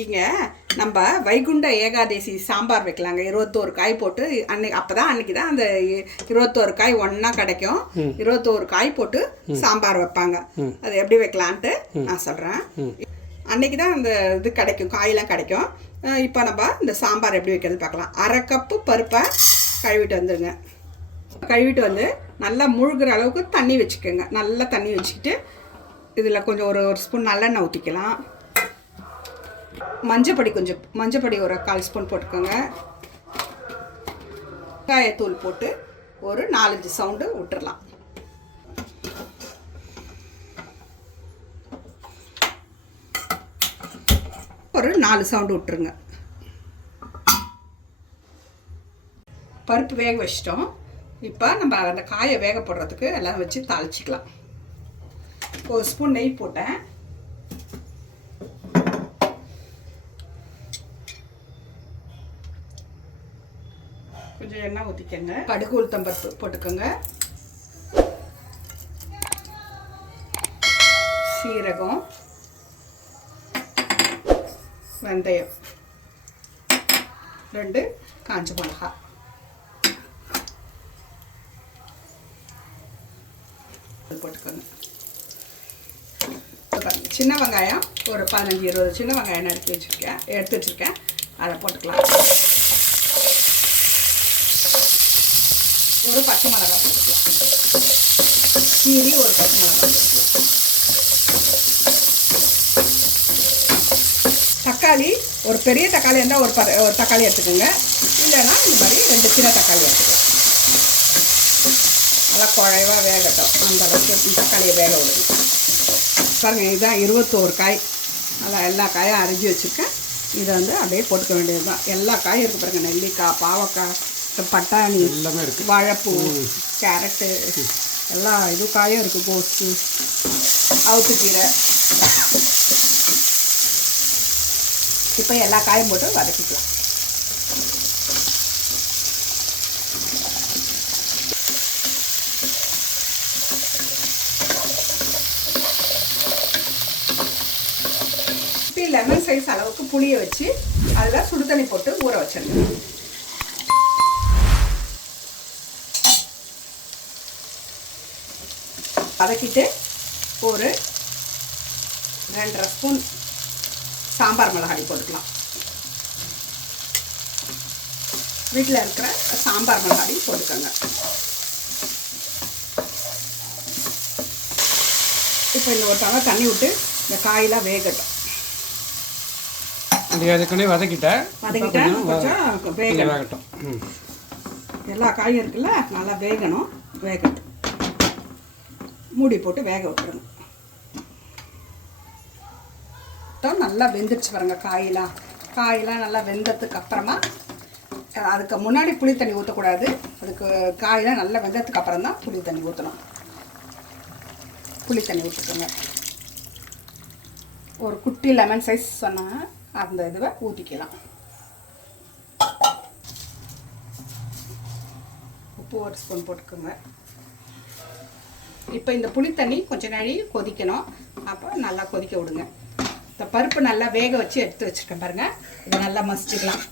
இங்க நம்ம வைகுண்ட ஏகாதசி சாம்பார் வைக்கலாங்க. 21 காய் போட்டு அன்னைக்கு தான் அந்த 21 காய் ஒன்றா கிடைக்கும். 21 காய் போட்டு சாம்பார் வைப்பாங்க. அது எப்படி வைக்கலான்ட்டு நான் சொல்கிறேன். அன்னைக்கு தான் அந்த இது கிடைக்கும், காயெல்லாம் கிடைக்கும். இப்போ நம்ம இந்த சாம்பார் எப்படி வைக்கிறது பார்க்கலாம். 1/2 கப்பு பருப்பை கழுவிட்டு வந்துடுங்க. கழுவிட்டு வந்து நல்லா முழுகிற அளவுக்கு தண்ணி வச்சுக்கோங்க. நல்லா தண்ணி வச்சுக்கிட்டு இதில் கொஞ்சம் ஒரு ஸ்பூன் நல்லெண்ணெய் ஊற்றிக்கலாம். மஞ்சப்பொடி ஒரு 1/4 ஸ்பூன் போட்டுக்கோங்க. காயத்தூள் போட்டு ஒரு 4-5 சவுண்டு விட்டுறலாம். ஒரு 4 சவுண்டு விட்டுருங்க. பருப்பு வேக வச்சிட்டோம். இப்போ நம்ம அந்த காயை வேக போடுறதுக்கு எல்லாம் வச்சு தாளிச்சிக்கலாம். 1 ஸ்பூன் நெய் போட்டேன். கொஞ்சம் எண்ணெய் ஊற்றிக்கங்க. கடுகு உளுத்தம்பருப்பு போட்டுக்கோங்க. சீரகம், வெந்தயம், 2 காஞ்ச மிளகா, போட்டுக்கோங்க. சின்ன வெங்காயம் ஒரு 15-20 சின்ன வெங்காயம் எடுத்து வச்சுருக்கேன். அதை போட்டுக்கலாம். ஒரு பச்சை மிளகா போட்டுக்கலாம். கீரி ஒரு பச்சை மிளகா போட்டுக்கலாம். தக்காளி ஒரு பெரிய தக்காளி இருந்தால் ஒரு தக்காளி எடுத்துக்கோங்க. இல்லைன்னா இந்த மாதிரி 2 சின்ன தக்காளி எடுத்துக்கலாம். நல்லா குழைவாக வேகட்டும். அந்த அளவுக்கு தக்காளியை வேக விடுங்க. பாருங்கள், இதுதான் 21 காய். நல்லா எல்லா காயும் அரிஞ்சு வச்சுருக்கேன். இதை வந்து அப்படியே போட்டுக்க வேண்டியது தான். எல்லா காயும் இருக்குது பாருங்கள். நெல்லிக்காய், பாவக்காய், பட்டாணி, எல்லாமே இருக்குது. வாழைப்பூ, கேரட்டு, எல்லா காயும் இருக்குது. கோஸு, அவுத்துக்கீரை. இப்போ எல்லா காயும் போட்டு வதக்கிக்கலாம். லெமன் சைஸ் அளவுக்கு புளியை வச்சு அதில் சுடு தண்ணி போட்டு ஊற வச்சிருக்கேன். வதக்கிட்டு ஒரு 2.5 ஸ்பூன் சாம்பார் மிளகாய் போட்டுக்கலாம். வீட்டில் இருக்கிற சாம்பார் மிளகாய் போட்டுக்கோங்க. இப்போ இந்த ஒரு தடவை தண்ணி விட்டு இந்த காயெல்லாம் வேகட்டும். அதுக்குன்னே வதக்கிட்டேன். கொஞ்சம் வேகட்டும். எல்லா காயும் இருக்குல்ல, நல்லா வேகட்டும். மூடி போட்டு வேக விட்டுருங்க. நல்லா வெந்துடுச்சு பாருங்க. காயெல்லாம் நல்லா வெந்ததுக்கு அப்புறமா, அதுக்கு முன்னாடி புளி தண்ணி ஊற்றக்கூடாது. அதுக்கு காயெல்லாம் நல்லா வெந்ததுக்கு அப்புறம் தான் புளி தண்ணி ஊற்றணும். புளி தண்ணி ஊற்றிக்கோங்க. ஒரு குட்டி லெமன் சைஸ் சொன்னால் அந்த இதுவை ஊற்றிக்கலாம். உப்பு 1 ஸ்பூன் போட்டுக்கோங்க. இப்போ இந்த புளி தண்ணி கொஞ்சம் நாளி கொதிக்கணும். அப்போ நல்லா கொதிக்க விடுங்க. இந்த பருப்பு நல்லா வேக வச்சு எடுத்து வச்சுருக்கேன் பாருங்கள். இதை நல்லா மசிச்சுக்கலாம்.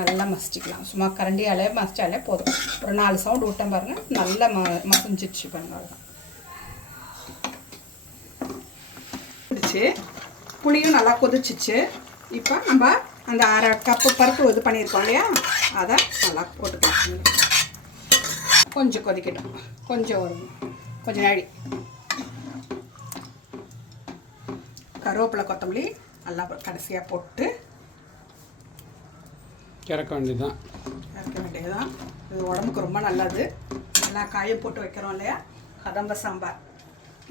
நல்லா மசிச்சுக்கலாம். சும்மா கரண்டியாலே மசிச்சாலே போதும். ஒரு 4 சவுண்டு விட்டேன் பாருங்கள். நல்லா மசிஞ்சிடுச்சு பாருங்கள். அவ்வளோதான். புளியும் நல்லா கொதிச்சிச்சு. இப்போ நம்ம அந்த 1/2 கப்பு பருப்பு இது பண்ணியிருக்கோம் இல்லையா, அதை நல்லா போட்டுக்கலாம். கொஞ்சம் கொதிக்கட்டும். கொஞ்சம் நாழி கருவேப்பிலை, கொத்தமல்லி நல்லா கடைசியாக போட்டு இறக்க வேண்டியதுதான். இது உடம்புக்கு ரொம்ப நல்லது. எல்லா காயும் போட்டு வைக்கிறோம் இல்லையா. கதம்ப சாம்பார்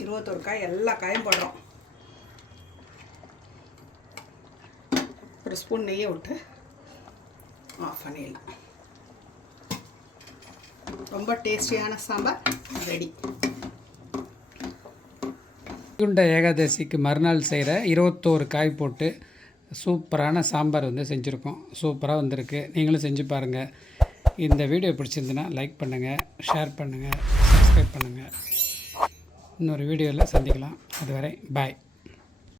21 காய், எல்லா காயும் போடுறோம். 1 ஸ்பூன் நெய்யை விட்டு ஆஃப் பண்ணிடலாம். ரொம்ப டேஸ்டியான சாம்பார் ரெடி. வைகுண்ட ஏகாதசிக்கு மறுநாள் செய்கிற 21 காய் போட்டு சூப்பரான சாம்பார் செஞ்சுருக்கோம். சூப்பராக வந்திருக்கு. நீங்களும் செஞ்சு பாருங்கள். இந்த வீடியோ பிடிச்சிருந்துன்னா லைக் பண்ணுங்கள், ஷேர் பண்ணுங்கள், சப்ஸ்கிரைப் பண்ணுங்கள். இன்னொரு வீடியோவில் சந்திக்கலாம். அதுவரை பாய்.